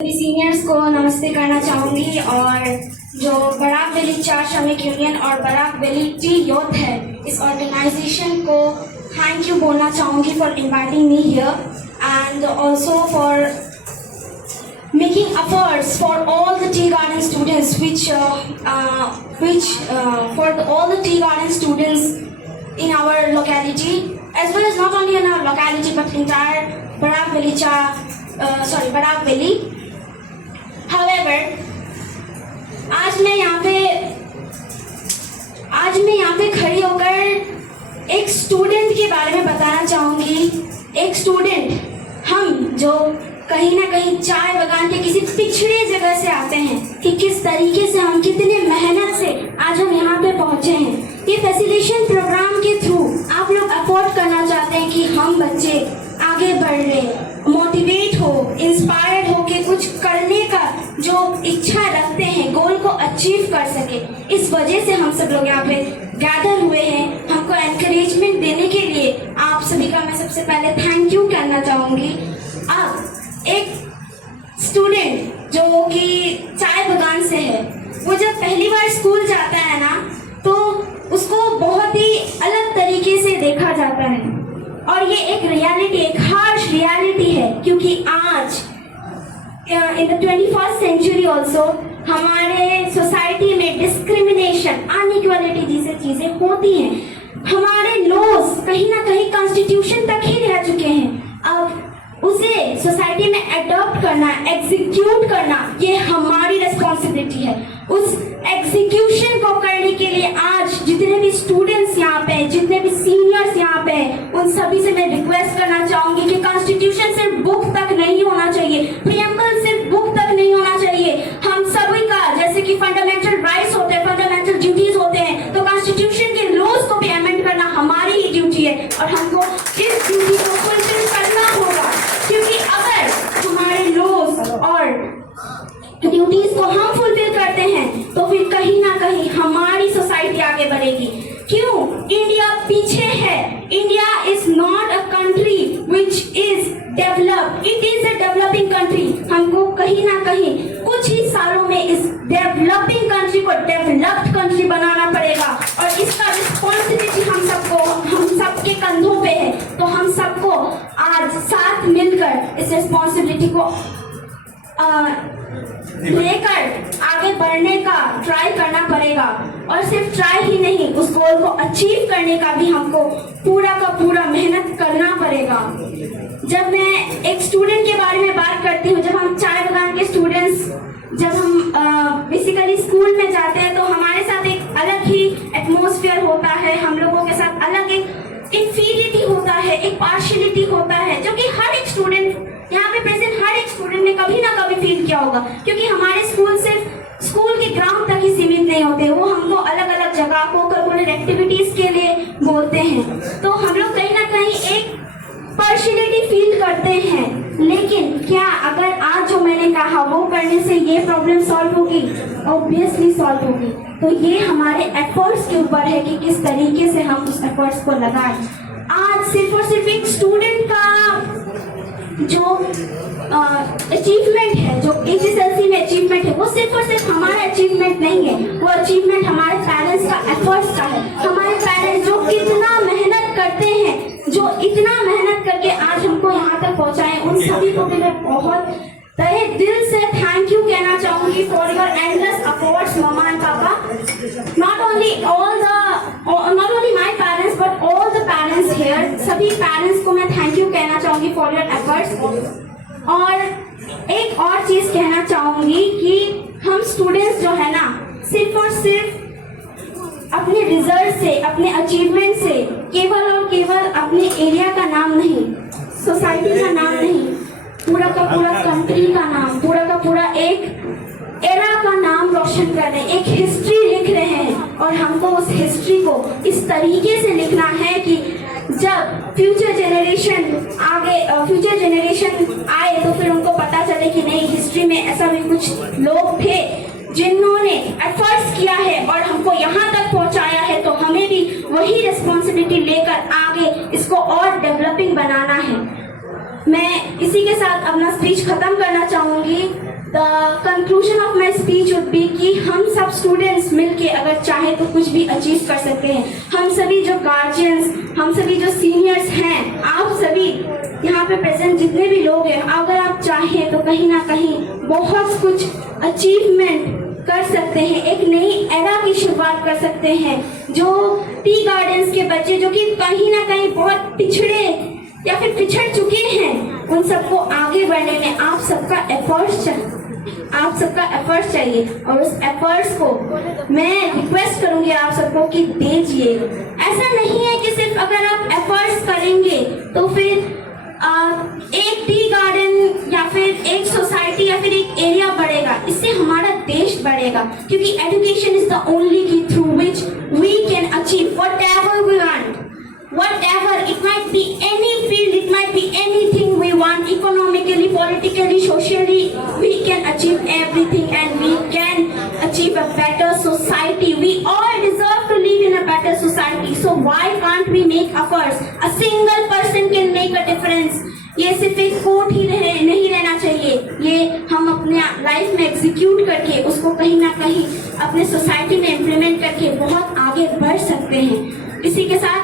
Seniors को नमस्ते करना चाहूँगी और जो बराक वैली चार श्रमिक यूनियन और बराक वैली टी यूथ है इस ऑर्गेनाइजेशन को थैंक यू बोलना चाहूँगी for inviting me here and also for making efforts for all the tea garden students all the tea garden students in our locality as well as not only in our locality but entire Barack Valley. However, आज मैं यहाँ पे खड़ी होकर एक student के बारे में बताना चाहूँगी। एक स्टूडेंट, हम जो कहीं ना कहीं चाय बगान के किसी पिछड़े जगह से आते हैं कि किस तरीके से हम कितने मेहनत से आज हम यहाँ पे पहुँचे हैं। ये फैसिलिटेशन प्रोग्राम के थ्रू आप लोग अफोर्ड करना चाहते हैं कि हम बच्चे आगे बढ़ रहे, मोटिवेट हो, इंस्पायर्ड हो के कुछ करने का जो इच्छा रखते हैं, गोल को अचीव कर सके। इस वजह से हम सब लोग यहाँ पे गैदर हुए हैं। हमको एनकरेजमेंट देने के लिए आप सभी का मैं सबसे पहले थैंक यू कहना चाहूँगी। अब एक स्टूडेंट जो कि चाय बगान से है, वो जब पहली बार स्कूल जाता है ना तो उसको बहुत ही अलग तरीके से देखा जाता है और ये एक रियलिटी, एक हार्श रियलिटी है क्योंकि आज in the 21st century also हमारे सोसाइटी में डिस्क्रिमिनेशन, अनइक्वालिटी जैसी चीजें होती हैं। हमारे लॉज कहीं ना कहीं कॉन्स्टिट्यूशन तक ही रह चुके हैं। अब उसे सोसाइटी में अडॉप्ट करना, एग्जीक्यूट करना, ये हमारी रिस्पॉन्सिबिलिटी है। उस एग्जीक्यूशन को करने के लिए आज जितने भी स्टूडेंट्स यहाँ पे, जितने भी सीनियर्स यहाँ पे, उन सभी से मैं रिक्वेस्ट करना चाहूंगी कि कॉन्स्टिट्यूशन सिर्फ बुक तक नहीं होना चाहिए, प्रीएम्बल सिर्फ बुक तक नहीं होना चाहिए। हम सभी का जैसे कि फंडामेंटल राइट्स होते हैं, फंडामेंटल ड्यूटीज होते हैं, तो कॉन्स्टिट्यूशन के लॉज को भी अमेंड करना हमारी ही ड्यूटी है और हमको इस ड्यूटी को फुलफिल करना होगा क्योंकि अगर हमारे लॉज और ड्यूटीज को हम फुलफिल करते हैं तो फिर कहीं ना कहीं हमारी सोसाइटी आगे बढ़ेगी। क्यों इंडिया पीछे है? India is not a country which is developed, it is a developing country. हमको कहीं ना कहीं कुछ ही सालों में इस डेवलपिंग कंट्री को डेवलप्ड कंट्री बनाना पड़ेगा और इसका रिस्पॉन्सिबिलिटी हम सबके कंधों पे है। तो हम सबको आज साथ मिलकर इस रिस्पॉन्सिबिलिटी को लेकर आगे बढ़ने का ट्राई करना पड़ेगा और सिर्फ ट्राई ही नहीं, उस गोल को अचीव करने का भी हमको पूरा का पूरा मेहनत करना पड़ेगा। जब मैं एक स्टूडेंट के बारे में बात करती हूँ, जब हम चाय बगान के स्टूडेंट्स जब हम बेसिकली स्कूल में जाते हैं तो हमारे साथ एक अलग ही एटमॉस्फेयर होता है, हम लोगों के साथ अलग एक इंफीरियरिटी होता है, एक पार्शियलिटी होता है जो कि हर एक स्टूडेंट यहाँ पे प्रेजेंट हर एक स्टूडेंट ने कभी ना कभी फील किया होगा क्योंकि हमारे स्कूल सिर्फ स्कूल के ग्राउंड तक ही सीमित नहीं होते, वो हमको अलग अलग जगह को करिकुलर एक्टिविटीज के लिए बोलते हैं। तो हम लोग कहीं ना कहीं एक पार्शियलिटी फील करते हैं। लेकिन क्या अगर आज जो मैंने कहा वो करने से ये प्रॉब्लम सॉल्व होगी? ऑब्वियसली सॉल्व होगी। तो ये हमारे एफर्ट्स के ऊपर है कि किस तरीके से हम उस एफर्ट्स को लगाएं। आज सिर्फ और सिर्फ एक स्टूडेंट का जो अचीवमेंट है, जो HSLC में अचीवमेंट है, वो सिर्फ और सिर्फ हमारा अचीवमेंट नहीं है, वो अचीवमेंट हमारे पेरेंट्स का एफर्ट्स का है। हमारे पेरेंट्स जो कितना मेहनत करते हैं, जो इतना मेहनत करके आज हमको यहाँ तक पहुँचाए, उन सभी को भी मैं बहुत तहे दिल से थैंक यू कहना चाहूंगी for your endless efforts mumma and papa. Not only my parents but all the parents here, सभी पेरेंट्स को मैं थैंक यू कहना चाहूंगी फॉर योर एफर्ट्स। और एक और चीज कहना चाहूंगी कि हम स्टूडेंट्स जो है ना, सिर्फ और सिर्फ अपने रिजल्ट से, अपने अचीवमेंट से केवल और केवल अपने एरिया का नाम नहीं, सोसाइटी का नाम नहीं, पूरा का पूरा कंट्री का नाम, पूरा का पूरा एक एरा का नाम रोशन कर रहे हैं, एक हिस्ट्री लिख रहे हैं। और हमको उस हिस्ट्री को इस तरीके से लिखना है कि जब फ्यूचर जनरेशन आए तो फिर उनको पता चले कि नहीं, हिस्ट्री में ऐसा भी कुछ लोग थे जिन्होंने एफर्ट्स किया है और हमको यहाँ तक पहुँचाया है। तो हमें भी वही रिस्पॉन्सिबिलिटी लेकर आगे इसको और डेवलपिंग बनाना है। मैं इसी के साथ अपना स्पीच खत्म करना चाहूंगी। The conclusion of my speech would be कि हम सब स्टूडेंट्स मिलके अगर चाहे तो कुछ भी अचीव कर सकते हैं। हम सभी जो गार्जियंस, हम सभी जो सीनियर्स हैं, आप सभी यहाँ पे प्रेजेंट जितने भी लोग हैं, अगर आप चाहें तो कहीं ना कहीं बहुत कुछ अचीवमेंट कर सकते हैं, एक नई एरा की शुरुआत कर सकते हैं। जो टी गार्डन्स के बच्चे जो कि कहीं ना कहीं बहुत पिछड़े या फिर पिछड़ चुके हैं, उन सबको आगे बढ़ने में आप सबका एफर्ट्स चाहिए और उस एफर्ट्स को मैं रिक्वेस्ट करूंगी आप सबको कि दीजिए। ऐसा नहीं है कि सिर्फ अगर आप एफर्ट्स करेंगे तो फिर एक टी गार्डन या फिर एक सोसाइटी या फिर एक एरिया बढ़ेगा, इससे हमारा देश बढ़ेगा, क्योंकि education is the only key through which we can achieve whatever we want. Whatever, it might be any field, it might be anything we want, economically, politically, socially, we can achieve everything and we can achieve a better society. We all deserve to live in a better society. So why can't we make efforts? A single person can make a difference. ये सिर्फ एक coat ही नहीं रहना चाहिए, ये हम अपने life में एग्जीक्यूट करके उसको कहीं ना कहीं अपने सोसाइटी में इम्प्लीमेंट करके बहुत आगे बढ़ सकते हैं। इसी के साथ